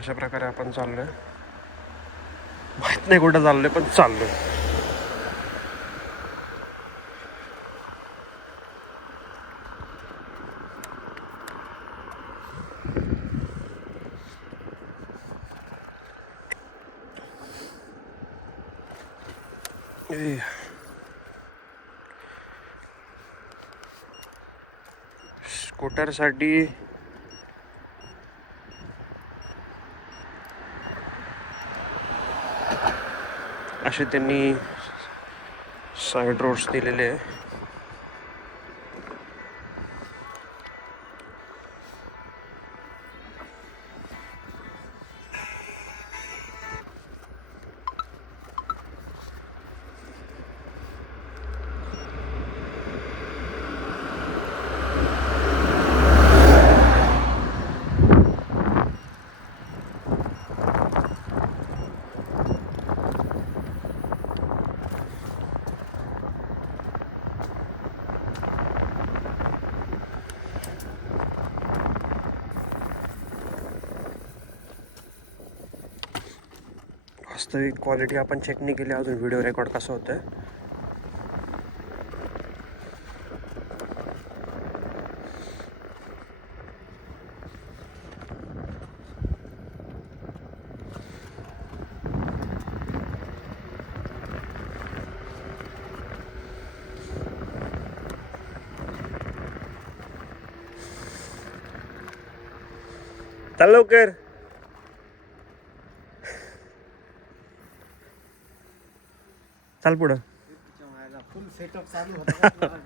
अशा प्रकारे आपण चाललोय. माहित नाही कुठं चाललोय पण चाललोय. स्कूटरसाठी असे त्यांनी साईड रोड्स दिलेले आहे. वास्तविक क्वालिटी आपण चेक नाही केली अजून. व्हिडिओ रेकॉर्ड कसं होतं चल लवकर. चाल पुढं. फुल सेटअप चालू होता.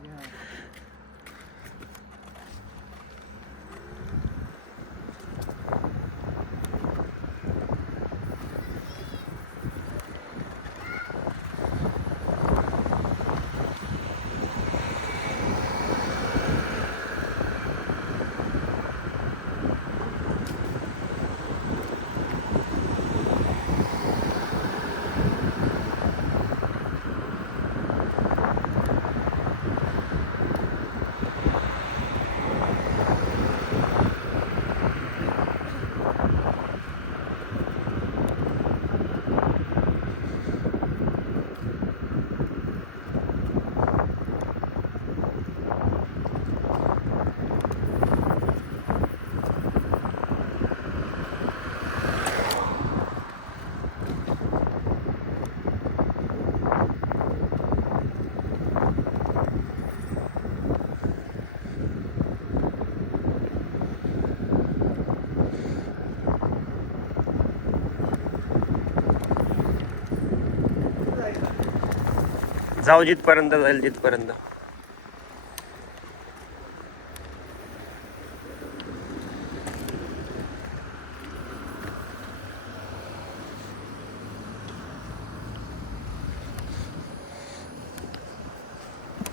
जाऊ जिथपर्यंत जाईल तिथपर्यंत.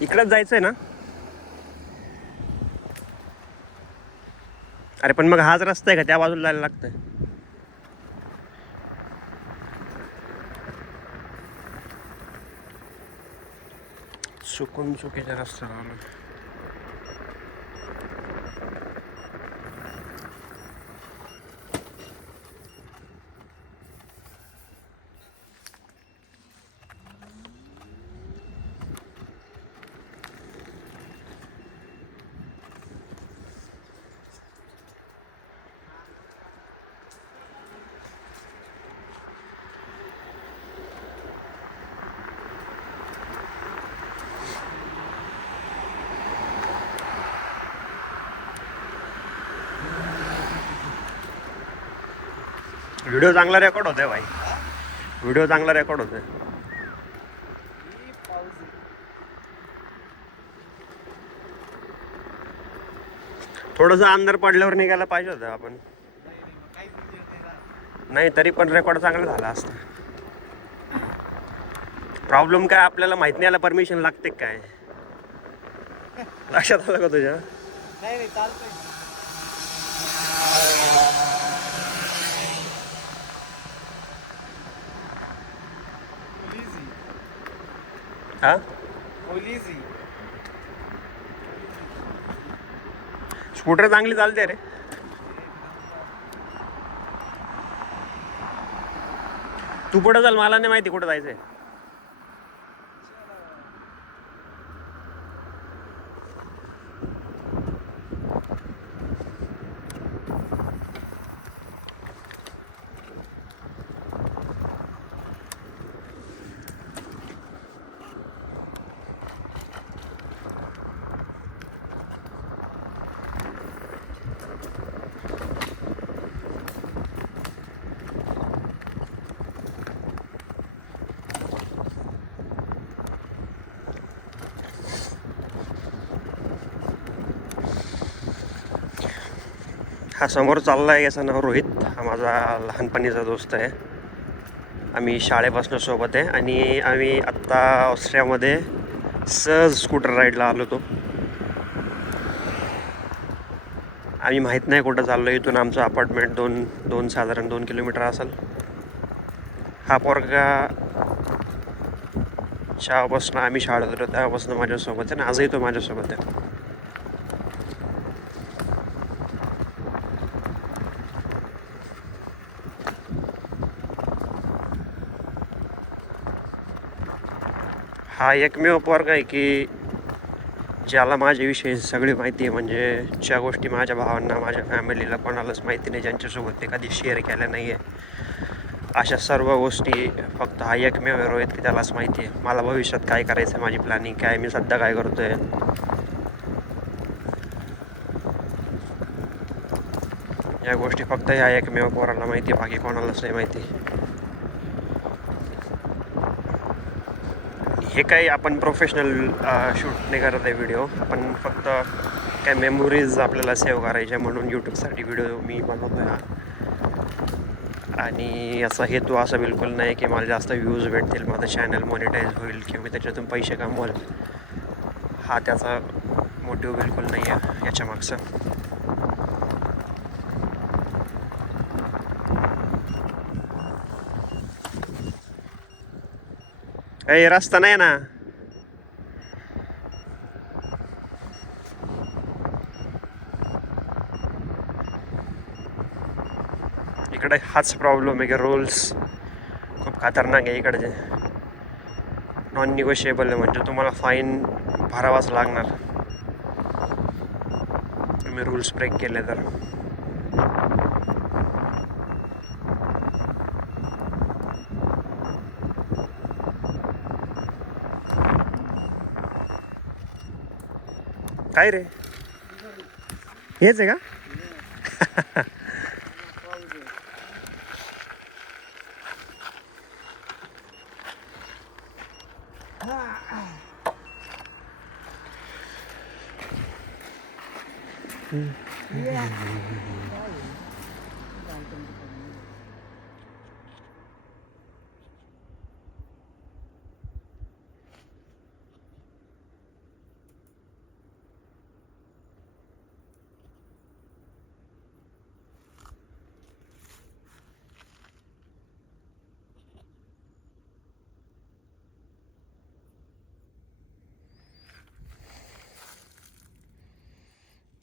इकडंच जायचंय ना. अरे पण मग हाच रस्ता आहे का त्या बाजूला जायला लागतंय. चुकून चुकीच्या रस्त्यावर आलो. व्हिडिओ चांगला रेकॉर्ड होतोय भाई. व्हिडिओ चांगला रेकॉर्ड होतोय. थोडंसं अंदर पडल्यावर निघायला पाहिजे होतं आपण. नाही तरी पण रेकॉर्ड चांगला झाला असता. प्रॉब्लेम काय आपल्याला माहित नाही. याला परमिशन लागते काय लक्षात आलं का तुझ्या. नाही चालतंय. हा स्कूटर चांगली चालते रे. तू पुढे चाल, मला नाही माहिती कुठं जायचंय. हा समोर चालला आहे, याचं नाव रोहित. हा माझा लहानपणीचा दोस्त आहे. आम्ही शाळेपासून सोबत आहे आणि आम्ही आत्ता ऑस्ट्रियामध्ये सहज स्कूटर राईडला आलो होतो. आम्ही माहीत नाही कुठं चाललो. इथून आमचं अपार्टमेंट साधारण 2 किलोमीटर असेल. हा पोरगा शाळेपासून आम्ही शाळेत होतो तेव्हापासून माझ्यासोबत आहे ना, आजही तो माझ्यासोबत आहे. हा एकमेव पोरगा आहे की ज्याला माझ्याविषयी सगळी माहिती आहे. म्हणजे ज्या गोष्टी माझ्या भावांना, माझ्या फॅमिलीला कोणालाच माहिती नाही, ज्यांच्यासोबत ते कधी शेअर केल्या नाही आहे, अशा सर्व गोष्टी फक्त हा एकमेव आहे रोहित की त्यालाच माहिती आहे. मला भविष्यात काय करायचं आहे, माझी प्लॅनिंग काय, मी सध्या काय करतो आहे, या गोष्टी फक्त ह्या एकमेव पोराला माहिती आहे, बाकी कोणालाच नाही माहिती. हे काही आपण प्रोफेशनल शूट नाही करत आहे व्हिडिओ. आपण फक्त काय मेमोरीज आपल्याला सेव्ह करायच्या म्हणून यूट्यूबसाठी व्हिडिओ मी बनवतो आहे. आणि याचा हेतू असा बिलकुल नाही की मला जास्त व्ह्यूज भेटतील, माझं चॅनल मॉनिटाईज होईल किंवा मी त्याच्यातून पैसे कमवल. हा त्याचा मोटिव्ह बिलकुल नाही आहे याच्या मागचं. रस्ता नाही ना इकडे. हाच प्रॉब्लेम आहे की रूल्स खूप खतरनाक आहे इकडचे. नॉन निगोशिएबल आहे, म्हणजे तुम्हाला फाईन भरावाच लागणार तुम्ही रूल्स ब्रेक केले तर. काय रे, हेच आहे का?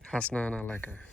हसणं आलाय काय?